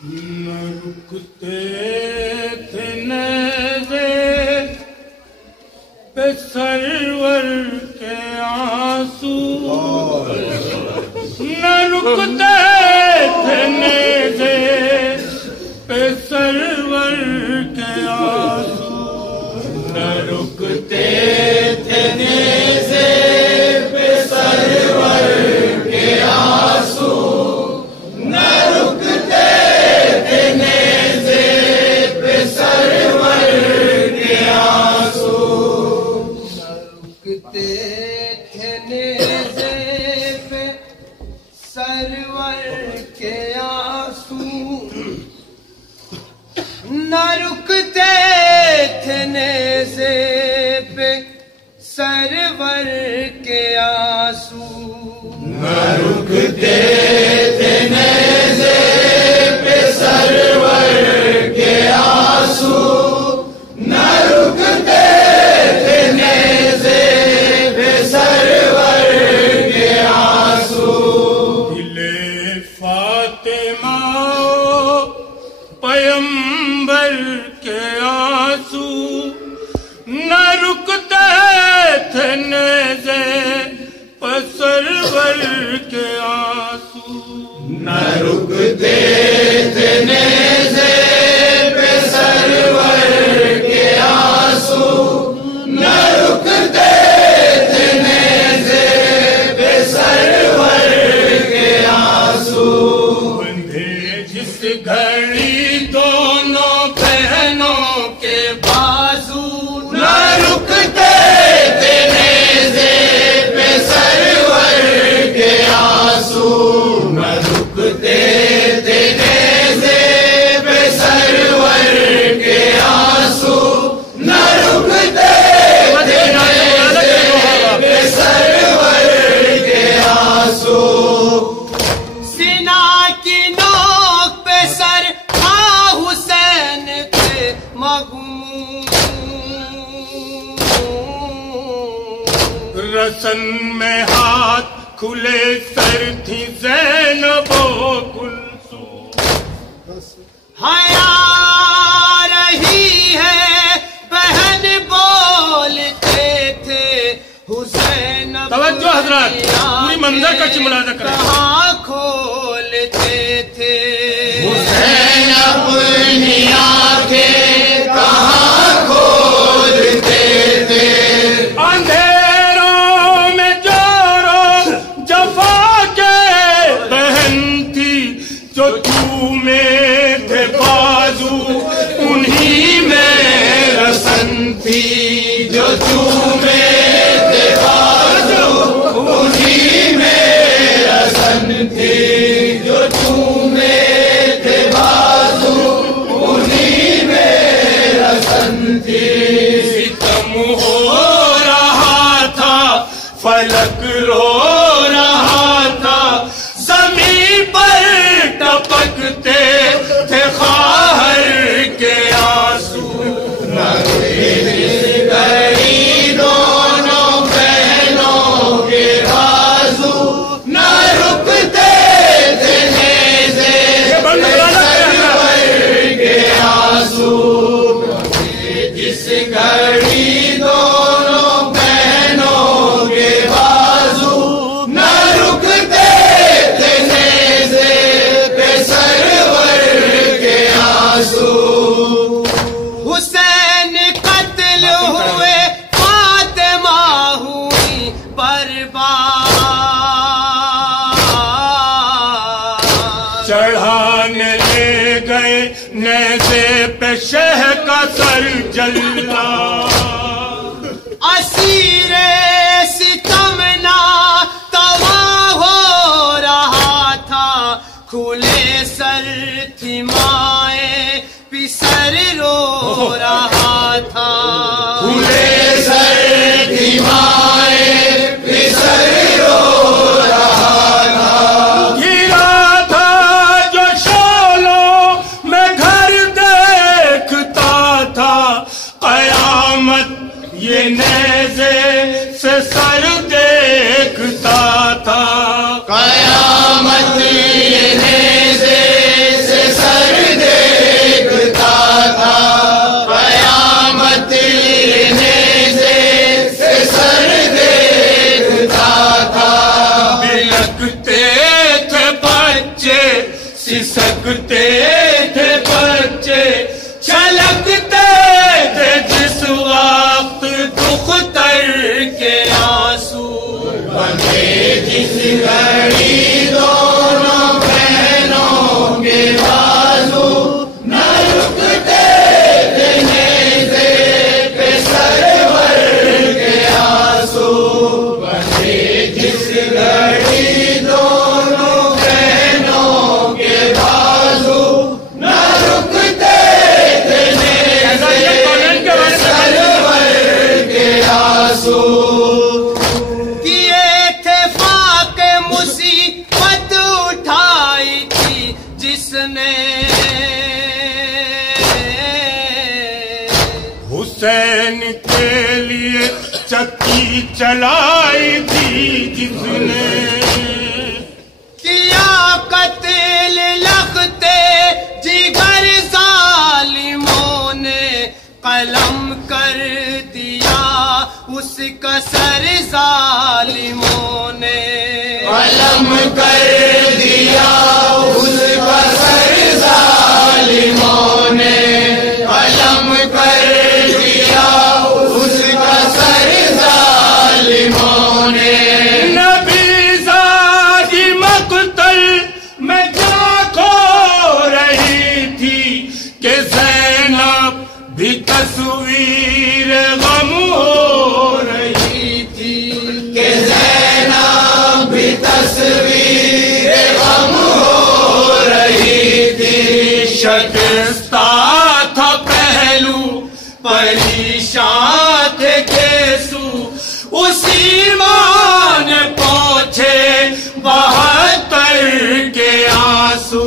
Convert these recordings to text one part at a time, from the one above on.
نہ رکتے تھے نیزے پہ سرور کے آنسو، نہ رکتے تھے نیزے پہ سرور کے آنسو، نہ رکتے تھے نیزے پہ سرور کے آنسو، نہ رکتے تھے نیزے پہ سرور کے آنسو، نہ رکتے تھے نیزے پہ سرور کے آنسو، نہ رکتے تھے نیزے پہ سرور کے آنسو، نہ رکتے تھے نیزے پہ سرور کے آنسو، نہ رکتے تھے نیزے پہ سرور کے آنسو، دل فاطمہ پیمبر کے آنسو، نہ رکتے تھے نیزے پہ سرور کے آنسو، نہ رکتے تھے نیزے پہ سرور کے آنسو، نہ رکتے تھے نیزے پہ سرور کے آنسو، بندھے جس گھڑی دونوں بہنوں کے بازو، نہ رکتے تھے نیزے پہ سرور کے آنسو، نہ رکتے تھے نیزے پہ سرور کے آنسو، نہ رکتے تھے نیزے پہ سرور کے آنسو، سینا کی نوک پہ سر حسین تھے مغموم، رسن میں ہاتھ کھلے سر تھی زینب و کلثوم، حیا رہی ہے بہن بولتے تھے حسین توجہ حضرات، پوری منظر کا مشاہدہ کریں، کہاں کھولتے تھے حسین اپنی آنکھیں کہاں کھولتے تھے، اندھیروں میں جورو جفا کے بہن تھی، جو میں تھے بازو انہی میں رسن تھی، جو میں تھے بازو انہی میں رسن تھی، جو میں تھے بازو انہی میں رسن تھی، ستم ہو رہا تھا فلک رو رہا تھا، زمین پر ٹپکتے تھے خواہر کے آنسو، نہ گھڑی دونوں بہنوں کے بازو، نہ رکتے تھے نیزے پہ سرور کے آنسو، جس گھڑی دونوں بہنوں کے بازو، نہ رکتے تھے نیزے پہ سرور کے آنسو، حسین قتل ہوئے فاطمہ ہوئی برباد، چڑھانے لے گئے نیزے پہ شہ کا سر جلا، اسیر ستم ناتواں ہو رہا تھا، کھلے سر تھی مائیں پسر رو رہا تھا، کھلے سر تھی مائیں پسر رو رہا تھا، گرا تھا جو شولوں میں گھر دیکھتا تھا، قیامت یہ نیزے سے سر دیکھتا تھا، قیامت یہ نیزے سے سر کھسکتے تھے بچے چھلکتے تھے جس وقت دختر کے آنسو بندے جس گھڑی دونوں بہنوں کے بازو نہ رکتے تھے نیزے پہ سرور کے آنسو بندے جس گھڑی دونوں بہنوں کے بازو نہ رکتے تھے نیزے پہ سرور کے آنسو حسین کے لیے چکی چلائی تھی جس نے کیا قتل لگتے جگر ظالموں نے قلم کر دیا اس کا سر ظالموں نے قلم کر دیا اس کا سر ظالموں نے قلم کر دیا اس کا سر ظالموں نے نبی زادی مقتل میں کیا کھو رہی تھی کہ زینب بھی تصویر غم ہو رہی تھی کہ زینب بھی تصویر غم ہو رہی تھی شکستہ تھا پہلو پریشان تھے گیسو اسی مان پہنچے 72 کے آنسو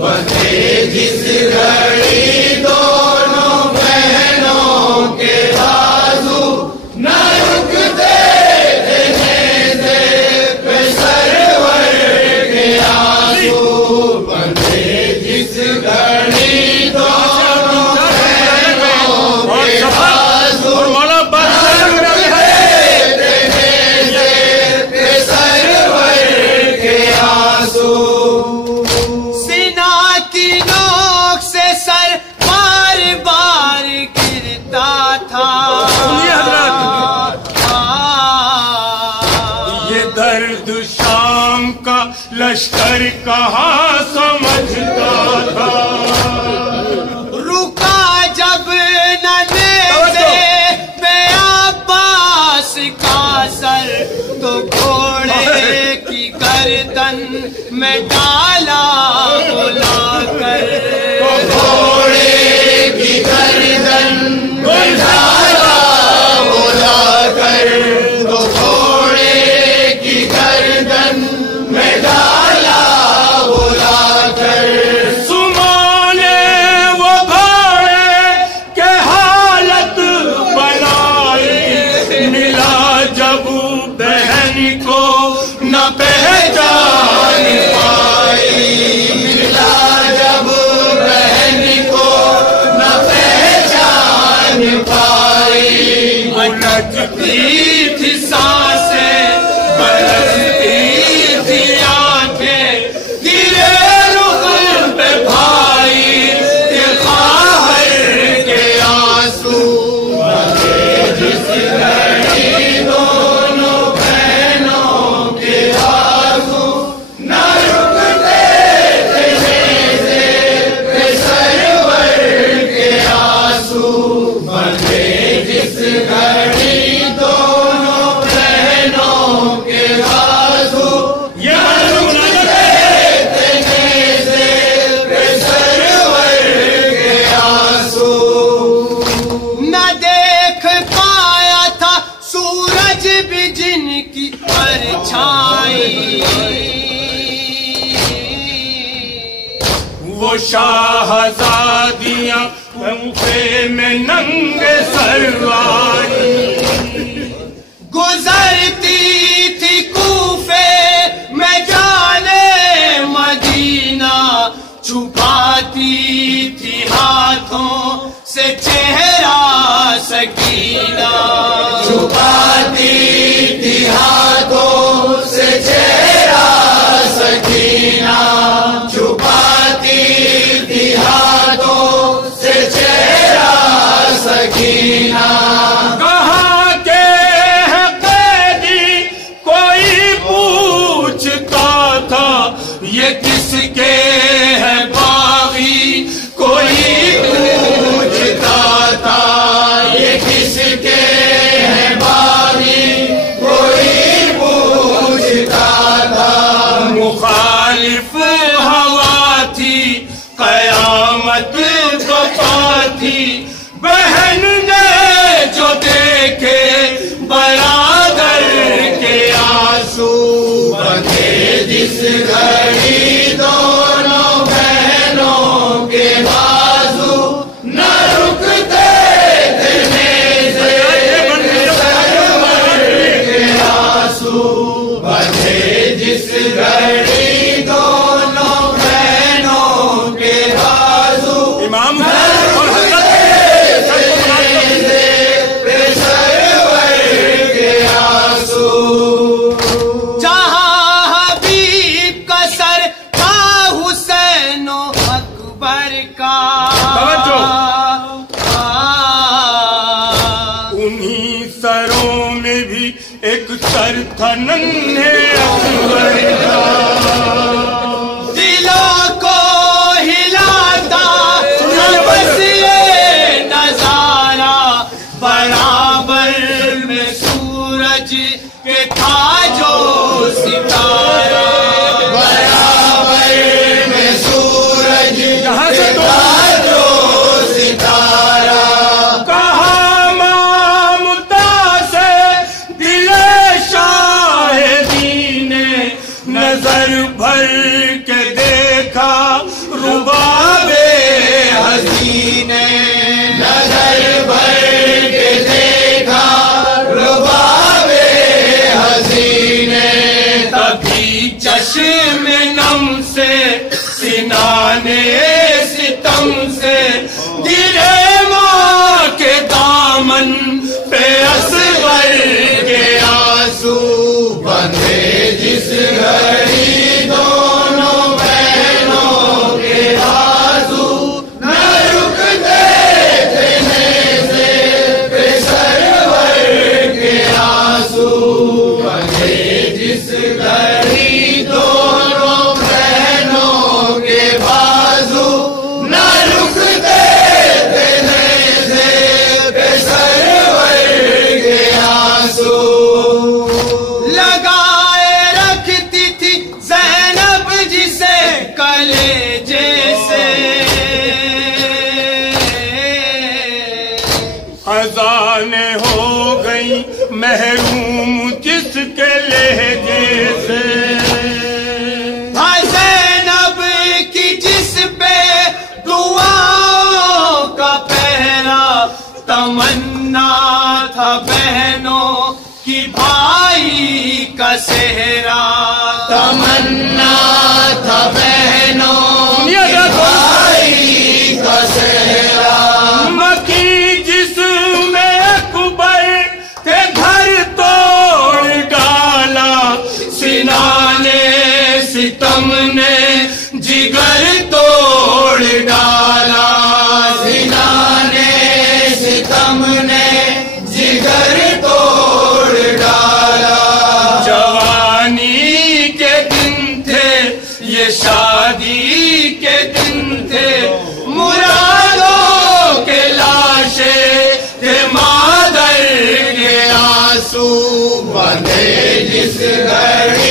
بندے جس گھڑی دونوں بہنوں کے بازو نہ رکتے تھے نیزے پہ سرور کے آنسو بندے جس گھڑی دونوں بہنوں کے بازو سینا کی نوک سے سر بار بار گرتا تھا یہ درد شام کا لشکر کہاں سمجھتا تھا رکا جب نہ نیزے پہ عباس کا سر تو گھوڑے کی گردن میں ڈالا بلا کر گھوڑے کی گردن میں ڈالا بلا کر تو گھوڑے کی گردن میں ڈالا بلا کر سمانے وہ گھوڑے کے حالت بنائی ملا جب بہن کو نہ پہچان پائی ملا جب بہن کو نہ پہچان پائی بلجتی تھی سانسیں برستی تھی آنکھیں گرے رخ پہ بھائی کے خواہر کے آنسو جس گھڑی دونوں بہنوں کے بازو نہ رکتے تھے نیزے پہ سرور کے آنسو بندے جس گھڑی دونوں بہنوں کے بازو نہ رکتے تھے نیزے پہ سرور کے آنسو نہ دیکھ پایا تھا سورج بھی جن کی پرچھائی وہ شاہزادیاں کوفے میں ننگے سر آئی گزرتی تھی کوفے میں جانے مدینہ چھپاتی تھی ہاتھوں سے چہرہ سکینہ چھپاتی تھی ہاتھوں سے چہرہ سکینہ چھپاتی کس کے ہے باغی کوئی پوچھتا تھا، یہ کس کے ہے باغی کوئی پوچھتا تھا، مخالف ہوا تھی قیامت بپا تھی، بہن نے جو دیکھے برادر کے آنسو، بندھے جس گھڑی دونوں بہنوں کے بازو، نہ رکتے تھے نیزے سرور کے آنسو، بندھے جس گھڑی دونوں بہنوں کے بازو، امام سروں میں بھی ایک سر تھا ننھے اکبر کا، دلوں کو ہلاتا بس یہ نظارہ، برابر میں سورج کے تھا جو ستارہ، برابر میں سورج کے تھا جو ستارہ، نظر بھر کے دیکھا رباب حسین نے، نظر بھر کے دیکھا رباب حسین نے، تبھی چشم نم سے سنانے ستم سے گرے ماں کے دامن پہ اصغر کے آنسو، بندھے جس گھڑی دونوں بہنوں کے بازو، نہ رکتے تھے نیزے پہ سرور کے آنسو، بندھے جس گھڑی دونوں بہنوں کے بازو، نہ رکتے تھے نیزے پہ سرور کے آنسو، لگائے رکھتی تھی زینب جسے کلیجے سے، خزانے ہو گئی محروم جس کے لہجے سے، زینب کی جس پہ دعاؤں کا پہرا، تمنا تھا بہنوں کی بھائی کا سہرا، تمنا تھا بہنوں کی بھائی کا سہرا، مکی جس میں اکبر کے گھر توڑ ڈالا، سنانے ستم نے جگر توڑ ڈالا، سنانے ستم نے جگر توڑ ڈالا، جوانی کے دن تھے یہ شادی کے دن تھے، مرادوں کے لاشے تھے مادر کے آنسو، بندھے جس گھڑی